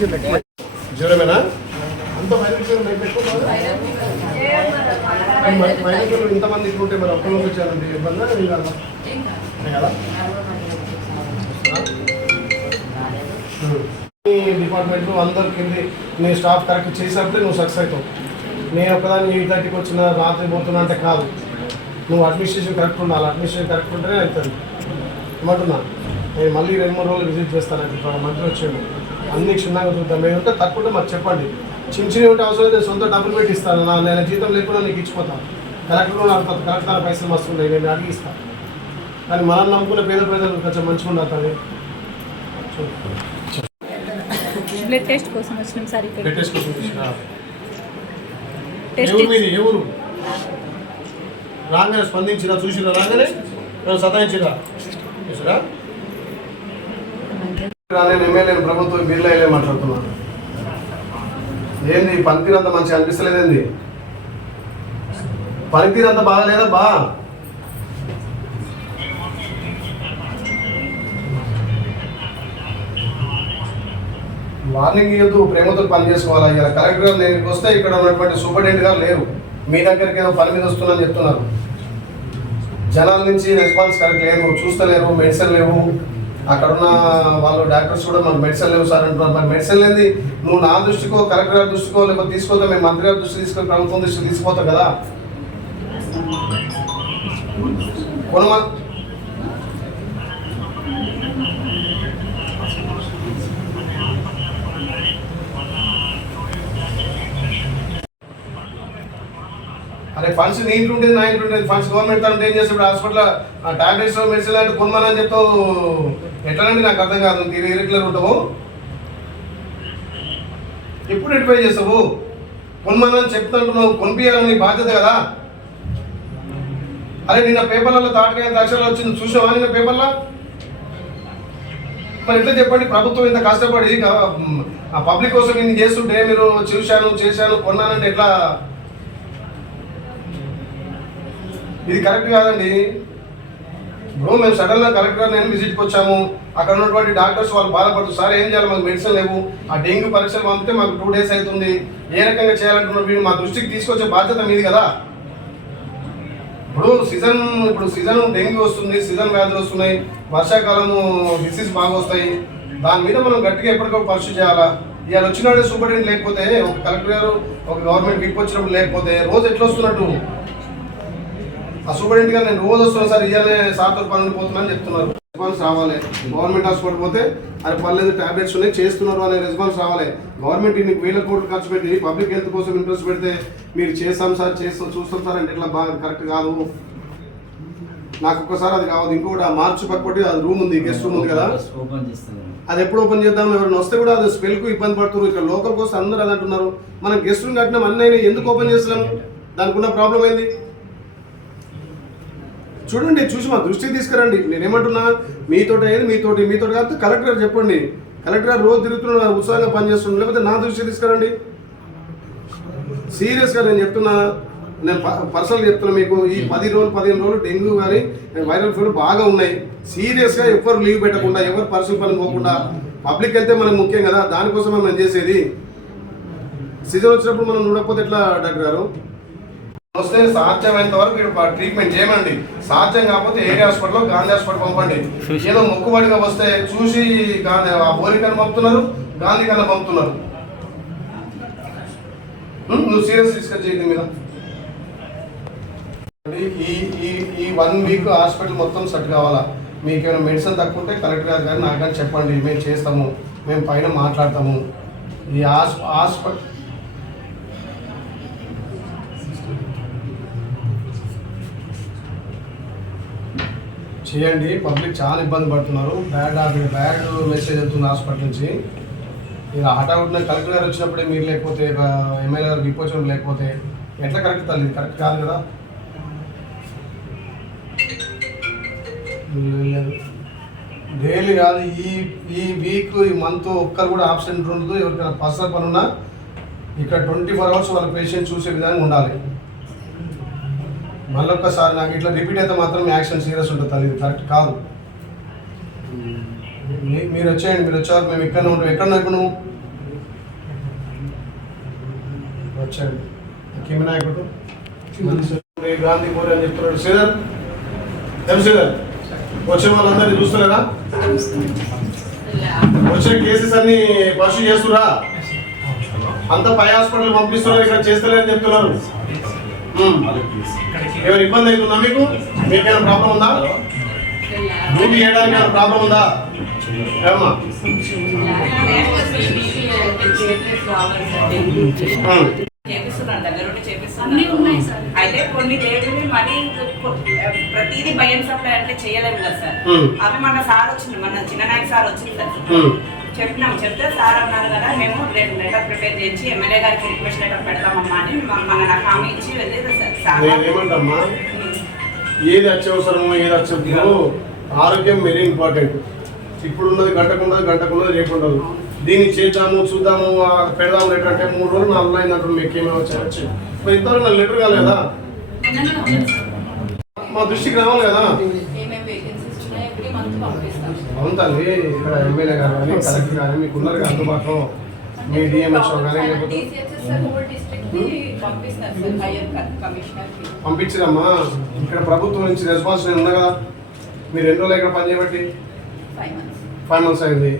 జ్వరమేనా అంత minus minus ఇంతమంది ఉంటే మరి ఒక్కరికి వచ్చారండి ఇబ్బంది? ఏం కాదా. ఏం కదా? నీ డిపార్ట్మెంట్లో కింది నీ స్టాఫ్ కరెక్ట్ చేసినప్పుడే నువ్వు సక్సెస్ అవుతావు. నేను ఒకదాన్ని ఎయిట్ థర్టీకి వచ్చిన రాత్రి పోతున్నా అంటే కాదు. నువ్వు అడ్మినిస్ట్రేషన్ కరెక్ట్ ఉండాలి. అడ్మినిస్ట్రేషన్ కరెక్ట్ ఉంటేనే అవుతుంది. ఏమంటున్నా? నేను మళ్ళీ రెండు మూడు రోజులు విజిట్ చేస్తాను. నాకు మంత్రి వచ్చేయండి అన్ని క్షుణ్ణంగా చూద్దాం. మేము ఉంటే తక్కువ మాకు చెప్పండి. చిన్న చిన్న ఉంటే అవసరం లేదు సొంత డబ్బులు పెట్టి ఇస్తాను. నా నేను జీతం లేకుండా నీకు ఇచ్చిపోతాను. కలెక్టర్ నాకు కలెక్టర్ నా పైసలు వస్తున్నాయి నేను అడిగి ఇస్తాను కానీ మనం నమ్ముకునే పేద ప్రజలు కొంచెం మంచిగా ఉండాలి. బ్లడ్ టెస్ట్ కోసం వచ్చినాం సార్ ఎవరు మీది? ఎవరు రాగానే స్పందించిరా? చూసిరా? రాగానే? నేను సతాయించిరా? చూసిరా? రాలేని ఎమ్మెల్యేని ప్రభుత్వం బిల్లు అయ్యలే మాట్లాడుతున్నాను ఏంది పనితీరు అంత మంచిగా అనిపిస్తలేదేంది పనితీరు అంత బాగాలేదా? బా. వార్నింగ్ ఇవ్వద్దు ప్రేమతో పని చేసుకోవాలా? ఇలా కలెక్టర్ గారు నేను వస్తే ఇక్కడ ఉన్నటువంటి సూపరింటెండెంట్ గారు లేరు. మీ దగ్గరికి ఏదో పని మీద వస్తుందని చెప్తున్నారు. జనాల నుంచి రెస్పాన్స్ కరెక్ట్ లేదు చూస్తలేరు మెడిసిన్ లేవు. అక్కడ ఉన్న వాళ్ళు డాక్టర్స్ కూడా మనకు మెడిసిన్ లేవు సార్ అంటున్నారు. మరి మెడిసిన్ లేని నువ్వు నా దృష్టికో కలెక్టర్ గారి దృష్టికో లేకపోతే తీసుకోతే మేము మంత్రి గారి దృష్టి తీసుకొని ప్రభుత్వం దృష్టి తీసుకుపోతాం కదా? కొనమా అరే ఫండ్స్ నీ ఇంట్లో ఉండేది నా ఇంట్లో ఉండేది ఫండ్స్ గవర్నమెంట్ తను ఏం చేస్తాడు హాస్పిటల్ టాబ్లెట్స్ మెడిసిన్ అంటే కొనమని చెప్తావు. ఎట్లనండి నాకు అర్థం కాదు? నీకు ఇరెగ్యులర్ ఉంటావు? ఎప్పుడు ఎట్పై చేస్తావు? కొనమని చెప్తుంటున్నావు కొనిపించాలని బాధ్యత కదా? అరే నిన్న పేపర్లలో తాటగా అక్షరాలు వచ్చింది చూసావా నిన్న పేపర్లో? మరి ఎట్లా చెప్పండి? ప్రభుత్వం ఇంత కష్టపడి ఆ పబ్లిక్ కోసం నేను చేస్తుంటే మీరు చూశాను చేశాను కొన్నానంటే ఎట్లా? ఇది కరెక్ట్ కాదండి. ఇప్పుడు మేము సడన్గా కలెక్టర్ నేను విజిట్కి వచ్చాము? అక్కడ ఉన్నటువంటి డాక్టర్స్ వాళ్ళు బాధపడుతూ సార్ ఏం చేయాలి? మాకు మెడిసిన్ లేవు. ఆ డెంగ్యూ పరీక్షలు పంపితే మాకు టూ డేస్ అవుతుంది. ఏ రకంగా చేయాలంటున్నారు వీళ్ళు? మా దృష్టికి తీసుకొచ్చే బాధ్యత మీది కదా. ఇప్పుడు సీజన్ ఇప్పుడు సీజన్ డెంగ్యూ వస్తుంది సీజన్ వ్యాధులు వస్తున్నాయి వర్షాకాలము డిసీజ్ బాగా వస్తాయి. దాని మీద మనం గట్టిగా ఎప్పటికప్పుడు పరిస్థితి చేయాలా? ఇవాళ వచ్చినాడే సూపరింటెండెంట్ లేకపోతే ఒక కలెక్టర్ గారు ఒక గవర్నమెంట్ విప్ వచ్చినప్పుడు లేకపోతే రోజు ఎట్లా వస్తున్నట్టు? ఆ సూపరింటెండెంట్ గారు నేను రోజు వస్తున్నాను సార్ ఇవాళ సార్తో పనులు పోతున్నాను చెప్తున్నారు. రెస్పాన్స్ రావాలి. గవర్నమెంట్ హాస్పిటల్ పోతే అది పర్లేదు టాబ్లెట్స్ ఉన్నాయి చేస్తున్నారు అనే రెస్పాన్స్ రావాలి. గవర్నమెంట్ ఇన్ని వేల కోట్లు ఖర్చు పెట్టి పబ్లిక్ హెల్త్ కోసం ఇంట్రెస్ట్ పెడితే మీరు చేస్తాం సార్ చేస్తాం చూస్తాం సార్ అంటే ఎట్లా బాగా కరెక్ట్ కాదు. నాకు ఒక్కసారి అది కావద్దు. ఇంకొకటి ఆ మార్చి పక్కటి అది రూమ్ ఉంది గెస్ట్ రూమ్ ఉంది కదా. అది ఎప్పుడు ఓపెన్ చేద్దాం? ఎవరైనా వస్తే కూడా అది స్మెల్కు ఇబ్బంది పడుతున్నారు. ఇక్కడ లోకల్ కోసం అందరూ అది అంటున్నారు. మనం గెస్ట్ రూమ్ కట్టినాం అన్నీ అయినాయి. ఎందుకు ఓపెన్ చేస్తున్నాము దానికి ఉన్న ప్రాబ్లం ఏంది? చూడండి చూసి మా దృష్టికి తీసుకురండి. నేనేమంటున్నా మీతోటి అయ్యేది మీతోటి మీతోటి కాదు కలెక్టర్ గారు చెప్పండి. కలెక్టర్ గారు రోజు తిరుగుతున్నారు ఉత్సాహంగా పనిచేస్తున్నారు. లేకపోతే నా దృష్టికి తీసుకురండి. సీరియస్గా నేను చెప్తున్నా నేను పర్సనల్గా చెప్తున్నా మీకు ఈ పది రోజులు పదిహేను రోజులు డెంగ్యూ కానీ వైరల్ ఫీవర్ బాగా ఉన్నాయి. సీరియస్గా ఎవరు లీవ్ పెట్టకుండా ఎవరు పర్సనల్ పని పోకుండా పబ్లిక్ వెళ్తే మనకు ముఖ్యం కదా. దానికోసం మనం చేసేది. సీజన్ వచ్చినప్పుడు మనం చూడకపోతే ఎట్లా డాక్టర్ గారు? వస్తే సాధ్యమైనంత వరకు వీడు ట్రీట్మెంట్ చేయమండి. సాధ్యం కాకపోతే ఏరియా హాస్పిటల్లో గాంధీ హాస్పిటల్ పంపండి. ఏదో మొక్కుబడిగా వస్తే చూసి గాంధీ ఆ బోరికన్నా పంపుతున్నారు గాంధీ కన్నా పంపుతున్నారు. నువ్వు సీరియస్ డిస్కస్ చేయండి మీద? ఈ ఈ ఈ వన్ వీక్ హాస్పిటల్ మొత్తం సెట్ కావాలా? మీకు ఏమైనా మెడిసిన్ తక్కువ ఉంటే కలెక్టర్ గారు కానీ నాకు కానీ చెప్పండి. మేము చేస్తాము. మేము పైన మాట్లాడతాము. ఈ హాస్ హాస్పిటల్ చేయండి. పబ్లిక్ చాలా ఇబ్బంది పడుతున్నారు. బ్యాడ్ అది బ్యాడ్ మెసేజ్ వెళ్తుంది హాస్పిటల్ నుంచి. ఇలా హఠావుట్న కలెక్టర్ గారు వచ్చినప్పుడే మీరు లేకపోతే ఎమ్మెల్యే గారు విప్ లేకపోతే ఎట్లా కరెక్ట్ తల్లి? కరెక్ట్ కాదు కదా. లేదు డైలీ కాదు ఈ ఈ వీక్ ఈ మంత్ ఒక్కరు కూడా ఆబ్సెంట్ ఉండదు. ఎవరికైనా పర్సనల్ పనున్నా ఇక్కడ ట్వంటీ ఫోర్ అవర్స్ వాళ్ళ పేషెంట్ చూసే విధంగా ఉండాలి. మళ్ళీ నాకు ఇట్లా రిపీట్ అయితే మాత్రం యాక్షన్ సీరియస్ ఉంటుంది తల్లి. కరెక్ట్ కాదు. మీరు వచ్చేయండి మీరు వచ్చారు మేము ఇక్కడ ఉంటాం. ఎక్కడ ఇప్పుడు నువ్వు? వచ్చాడు కిమి నాయకుడు గాంధీ మోరీ అని చెప్తున్నాడు. శ్రీధర్? తెలుసు శ్రీధర్? వచ్చే వాళ్ళందరినీ చూస్తలేరా వచ్చే కేసెస్ అన్ని పర్సూ చేస్తురా అంత పై హాస్పిటల్ పంపిస్తున్నారు ఇక్కడ చేస్తలేదని చెప్తున్నారు. ఏమైనా ఇబ్బంది అవుతుందా మీకు? మీకేమైనా ప్రాబ్లం ఉందా? డ్యూటీ చేయడానికి ఏమైనా ప్రాబ్లం ఉందా? సార్ అయితే కొన్ని డేట్లు మనీ ప్రతిదీ బయన్ సప్లై అంటే చేయలేము కదా సార్. అవి మన సార్ వచ్చింది మన చిన్ననాయక సార్ వచ్చింది సార్. చెప్పినాం. చెప్తే సార్ అన్నారు కదా మేము రెండు లెటర్ ప్రిపేర్ చేసి ఎమ్మెల్యే గారికి రిక్వెస్ట్ లెటర్ పెడతామమ్మా అని మన నాకు హామీ ఇచ్చి వెళ్ళేది సార్. ఏది అత్యవసరమో ఏది అత్యవసరమో ఆరోగ్యం వెరీ ఇంపార్టెంట్ ఇప్పుడు ఉన్నది గంటకున్నది గంటకున్నది రేపు ఉండదు దీన్ని చేద్దాము చూద్దాము పెడదాము లెటర్ అంటే మూడు రోజులు నాలుగు అయింది అంటారు మీకు ఏమైనా వచ్చి? మరి ఇంతవరకు నా లెటర్ కాలేదా? మా దృష్టికి రావాలి కదా. అవును తల్లి ఇక్కడ ఎమ్మెల్యే గారు కానీ కలెక్టర్ కానీ మీకు ఉన్నారు కదా అందుబాటులో మీ డిఎంహెచ్ఓ కానీ లేకపోతే పంపించిరమ్మా. ఇక్కడ ప్రభుత్వం నుంచి రెస్పాన్స్ నేను ఉన్నా కదా. మీరు ఎన్ని రోజులు ఇక్కడ పనిచేయబట్టి? ఫైవ్ మంత్స్ ఫైవ్ మంత్స్ అయింది.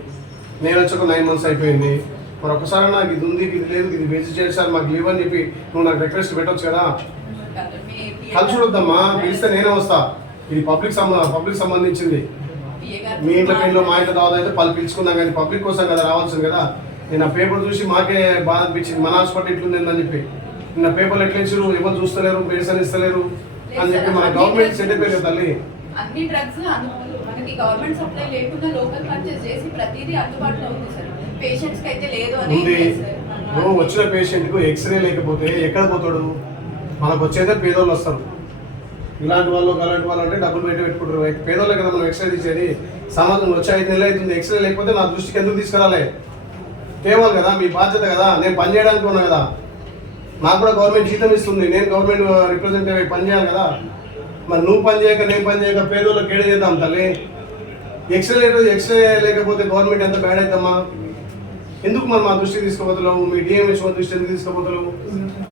నేను వచ్చి ఒక నైన్ మంత్స్ అయిపోయింది. మరి ఒకసారి నాకు ఇది ఉంది ఇది లేదు ఇది చేయండి సార్ మాకు లీవ్ అని చెప్పి నువ్వు నాకు రిక్వెస్ట్ పెట్టొచ్చు కదా. కలిసి చూడొద్దమ్మా. పిలిస్తే నేనే వస్తా. ఇది పబ్లిక్ సంబ పబ్లిక్ సంబంధించింది. మీ ఇంట్లో పెళ్ళిలో మా ఇంట్లో అయితే పలు పిలుచుకున్నాం కానీ పబ్లిక్ కోసం కదా రావాల్సింది కదా. నేను ఆ పేపర్ చూసి మాకే బాధ అనిపించింది. మన హాస్పిటల్ ఇట్లుంది అని చెప్పి. నిన్న పేపర్లు ఎట్లా ఇచ్చారు ఎవరు చూస్తలేరు? మెడిసిన్ ఇస్తలేరు? అని చెప్పి మన గవర్నమెంట్ సెట్ అయిపోయింది తల్లి. అన్ని డ్రగ్స్ మనకి గవర్నమెంట్ సప్లై లేకుండా లోకల్ పర్చేస్ చేసి ప్రతిదీ అందుబాటులో ఉంది సార్. పేషెంట్స్కి అయితే లేదు అని వచ్చిన పేషెంట్కు ఎక్స్రే లేకపోతే ఎక్కడ పోతాడు? మనకు వచ్చేదే పేదోళ్ళు వస్తారు. ఇలాంటి వాళ్ళు అలాంటి వాళ్ళు అంటే డబ్బులు పెట్టి పెట్టుకుంటారు. పేదోళ్ళే కదా మనం ఎక్స్రే తీసేది సమాజం వచ్చి ఐదు నెలలు అవుతుంది. ఎక్స్రే లేకపోతే నా దృష్టికి ఎందుకు తీసుకురాలే? తేవాలి కదా మీ బాధ్యత కదా. నేను పని చేయడానికి ఉన్నా కదా. నాకు కూడా గవర్నమెంట్ జీతం ఇస్తుంది. నేను గవర్నమెంట్ రిప్రజెంటేటివ్ పని చేయాలి కదా. మరి నువ్వు పని చేయక నేను పని చేయక పేదోళ్ళకి కేడ చేద్దాం తల్లి. ఎక్స్రే లేదు ఎక్స్రే లేకపోతే గవర్నమెంట్ ఎంత బ్యాడ్ అవుతామా ఎందుకు మనం మా దృష్టికి తీసుకోబోతున్నావు? మీ డిఎంఎస్ దృష్టి ఎందుకు తీసుకోబోతున్నావు?